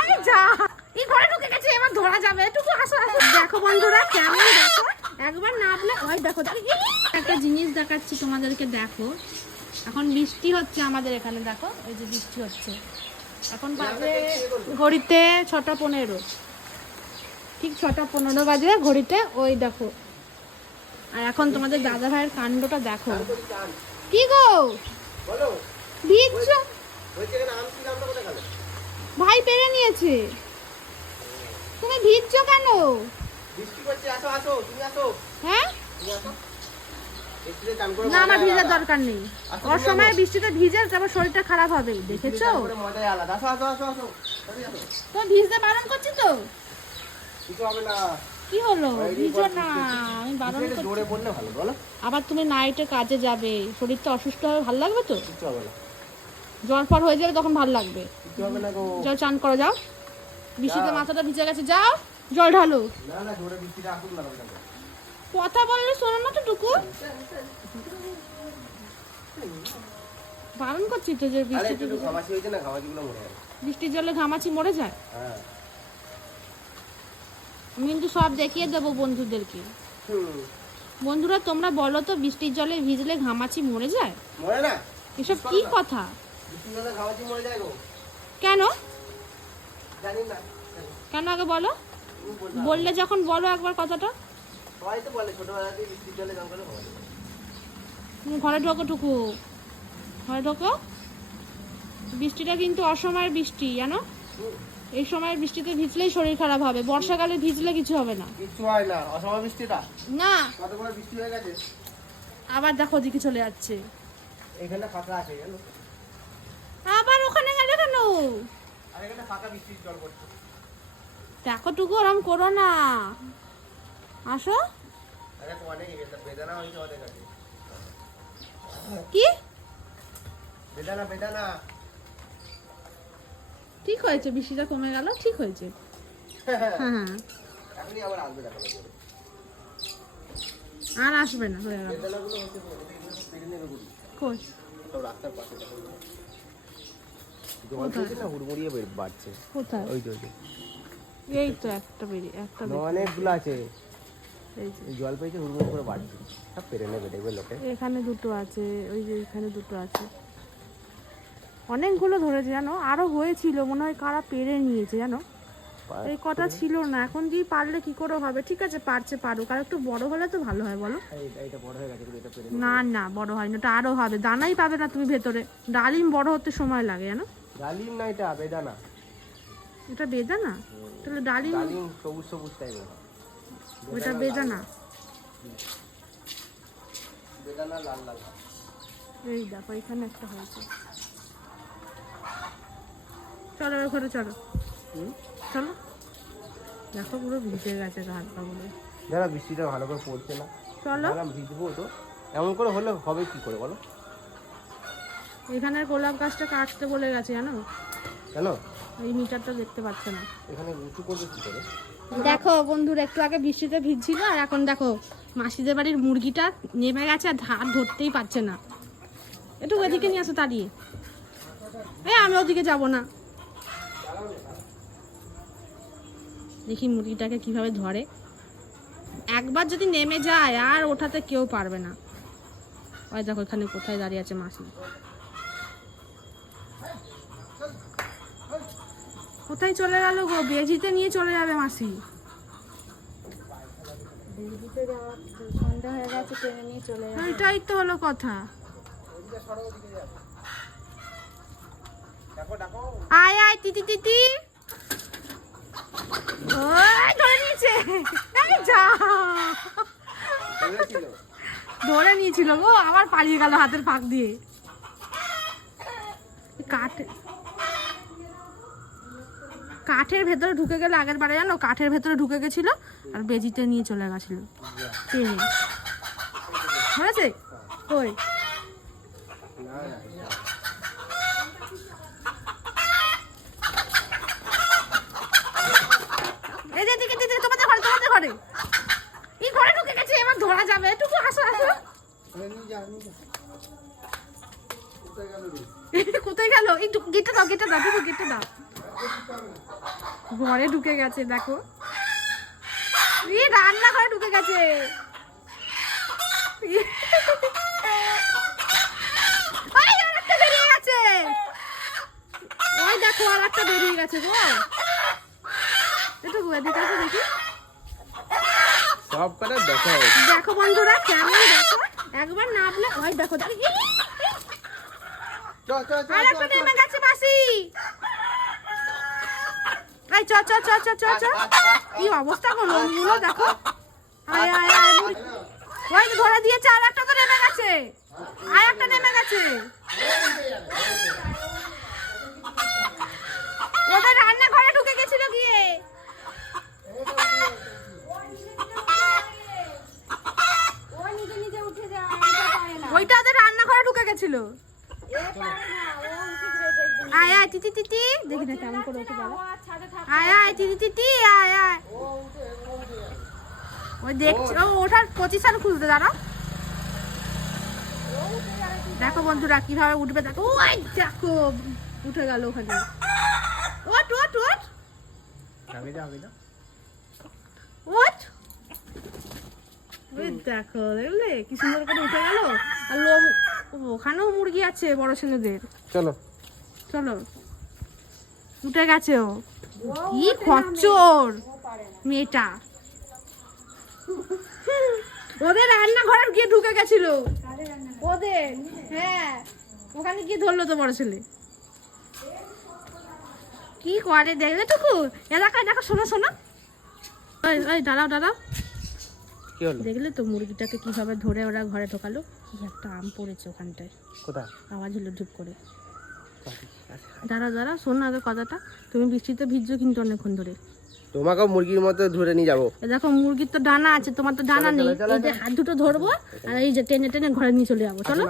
এই যা এই ঘরে ঢুকে গেছে, এবার ধরা যাবে। একটু আসো আসো। দেখো বন্ধুরা কেমন, দেখো একবার নামলে ওই দেখো। একটা জিনিস দেখাচ্ছি তোমাদেরকে, দেখো এখন বৃষ্টি হচ্ছে আমাদের এখানে, দেখো এই যে বৃষ্টি হচ্ছে। এখন বাজে ঘড়িতে 6:15, ঠিক 6:15 বাজে ঘড়িতে। ওই দেখো, আর এখন তোমাদের দাদা ভাইয়ের কাণ্ডটা দেখো। কি গো ভিজছো? ভাই পেরে নিয়েছে, তুমি ভিজছো কেন? হ্যাঁ না, আমার ভিজার দরকার নেই। ওর সময় বৃষ্টিতে ভিজে তারপর শরীরটা খারাপ হবে, দেখেছো? তো ভিজতে বারণ করছি তো। কি হলো, ভিজো না, আমি বারণ করছি। আবার তুমি নাইটে কাজে যাবে, শরীরটা অসুস্থ হবে, ভালো লাগবে তো? জ্বর ফর হয়ে যাবে তখন ভালো লাগবে। যাও চান করো, যাও। বৃষ্টিতে মাথাটা ভিজে গেছে, যাও জল ঢালো। কথা বললে শোনো না তো টুকু, বারণ করছি তো যে বৃষ্টির জলে ঘামাচি মরে যায়। আমি কিন্তু সব দেখিয়ে দেবো বন্ধুদেরকে। বন্ধুরা তোমরা বলো তো, বৃষ্টির জলে ভিজলে ঘামাচি মরে যায়? মরে না। এসব কি কথা? কেন কেন আগে বলো, বললে যখন বলো একবার কথাটা। ঘরে ঢোকো টুকু, ঘরে ঢোকো। বৃষ্টিটা কিন্তু অসময়ের বৃষ্টি, জানো? এই সময়ের বৃষ্টিতে ভিজলেই শরীর খারাপ হবে, বর্ষাকালে ভিজলে কিছু হবে না। কিছু হয় না, অসময় বৃষ্টিটা না। কতবার বৃষ্টি হয়ে গেছে, আবার দেখো ওদিকে চলে যাচ্ছে। এখানে ফাঁকা আছে জানো, আবার ওখানে গেলে কেন? আর এখানে ফাঁকা বৃষ্টির জল পড়ছে। দেখো টুকু ওরম করো না, আসো। আরে তো অনেক বেদনা হয়েছে আমাদের কাছে। কি বেদনা বেদনা? ঠিক হয়েছে, বৃষ্টিটা কমে গেল, ঠিক হয়েছে। হ্যাঁ এখনই আবার আসবে, দেখো আর আসবে না, হয়ে গেল। বেদনাগুলো হচ্ছে পেরে নেবে গুলি কই সব রাস্তার পাশে, দেখো জল পড়ছে না, হুড়মুড়িয়ে বাড়ছে। কোথায়? ওই যে এই তো একটা বেরিয়ে, একটা অনেকগুলো আছে, এই যে জল পেয়েছে হুড়মুড়ি করে বাড়ছে, সব পেরে নেবে দেখবে লোকে। এখানে দুটো আছে, ওই যে এখানে দুটো আছে, অনেকগুলো ধরেছে জানো। আরো হয়েছিল মনে হয়, কারা পেরে নিয়েছে জানো। এই কটা ছিল না, এখন দিয়ে পারলে কি করে হবে। ঠিক আছে পারছে পারুক, আর একটু বড় হলে তো ভালো হয় বলো। এইটা বড় হয়ে গেছে, এটা পেরে না না বড় হয়নি, ওটা আরো হবে, দানাই পাবে না তুমি ভেতরে। ডালিম বড় হতে সময় লাগে জানো। ডালিম না, এটা বেদানা। এটা বেদানা? তাহলে ডালিম। ডালিম সবুজ সবুজ টাইপের, ওটা বেদানা। বেদানা লাল লাল। এই দেখো এখানে একটা হয়েছে। চলো এবার ঘরে চলো, চলো। দেখো পুরো ভিজে গেছে হাত পা গুলো। যারা বৃষ্টিটা ভালো করে পড়ছে না, চলো ভিজবো তো। এমন করে হলে হবে কি করে বলো? এখানের গোলাপ গাছটা কাটতে বলে গেছে জানো। কেন? এই মিটারটা দেখতে পাচ্ছ না। এখানে উঁচু করবে কি করে? দেখো বন্ধুরা, একটু আগে বৃষ্টিতে ভিজছিল, আর এখন দেখো মাসিদের বাড়ির মুরগিটা নেমে গেছে, আর ধার ধরতেই পারছে না। একটু ওদিকে নিয়ে আসো তাড়িয়ে। আমি ওদিকে যাব না। দেখি মুরগিটাকে কিভাবে ধরে। একবার যদি নেমে যায় আর ওঠাতে কেউ পারবে না। ওই দেখো এখানে কোথায় দাঁড়িয়ে আছে মাসি, কোথায় চলে গেল গো? বেজিতে নিয়ে চলে যাবে মাসি। সন্ধ্যা হয়ে গেছে, টেনে নিয়ে চলে যাবে। এটাই তো হলো কথা। আয় আয় তিতি তিতি, ওই ধরে নিয়েছে। এই যা, ধরে নিয়েছিল গো, আবার পালিয়ে গেল হাতের ফাঁক দিয়ে। কাঠের ভেতরে ঢুকে গেলে, আগের বারে জানো কাঠের ভেতরে ঢুকে গেছিল, আর বেজিতে নিয়ে চলে গেছিল টেনে। হয়েছে কই? এই যে দিকে দিকে তোমাদের ঘরে, তোমাদের ঘরে। এই ঘরে ঢুকে গেছে, এবার ধরা যাবে। একটু আসো আসো। কোথায় গেল? এই গেটটা দাও, গেটটা দাও, গেটটা দাও। ঘরে ঢুকে গেছে দেখো, রান্না ঘরে ঢুকে গেছে। ওই আরেকটা বেরিয়ে গেছে, ওই দেখো আরেকটা বেরিয়ে গেছে গো। একটু এদিকে আসো দেখি। সব করে দেখো দেখো বন্ধুরা কেমন, দেখো একবার নামলে ওই দেখো আরেকটা নেমে গেছে মাসি। এই চ চ চ চ চ চ, কি অবস্থা হলো লোমগুলো দেখো। আয় আয় আয়, ওই ধরে দিয়েছে, আর একটা তো নেমে গেছে, আর একটা নেমে গেছে। ওটা রান্নাঘরে ঢুকে গেছিল গিয়ে। ওইটা ওদের রান্নাঘরে ঢুকে গেছিল। আয় আয় তিতি তিতি, দেখি না কেমন করে উঠে গেল। আয় আয় তিতি তিতি, আয় আয়। ওই দেখছি, ও ওঠার পজিশন খুঁজতে দাঁড়াও। দেখো বন্ধুরা কিভাবে উঠবে, দেখো ওই দেখো উঠে গেল ওখানে। ওঠ ওঠ ওঠ ওঠ, ওই দেখো দেখলে কি সুন্দর করে উঠে গেল। আর লোম, ওখানেও মুরগি আছে বড় ছেলেদের। চলো চলো, উঠে গেছে ও। কি খচ্চর মেয়েটা, ওদের রান্নাঘরে গিয়ে ঢুকে গেছিল ওদের। হ্যাঁ, ওখানে গিয়ে ধরলো তো বড় ছেলে। কি করে দেখলে টুকু, এলাকায় দেখো। শোনো শোনো, ওই দাঁড়াও দাঁড়াও, কি হলো? দেখলে তো মুরগিটাকে কিভাবে ধরে ওরা ঘরে ঢোকালো। কি একটা আম পড়েছে ওখানটায়, কোথায়? আওয়াজ হলো ঢুক করে। দাঁড়া দাঁড়া, শোন না আগে কথাটা। তুমি বৃষ্টিতে ভিজছো কিন্তু অনেকক্ষণ ধরে। তোমাকেও মুরগির মতো ধরে নিয়ে যাবো। এ দেখো মুরগির তো ডানা আছে, তোমার তো ডানা নেই। এই যে হাত দুটো ধরবো আর এই যে টেনে টেনে ঘরে নিয়ে চলে যাবো। চলো।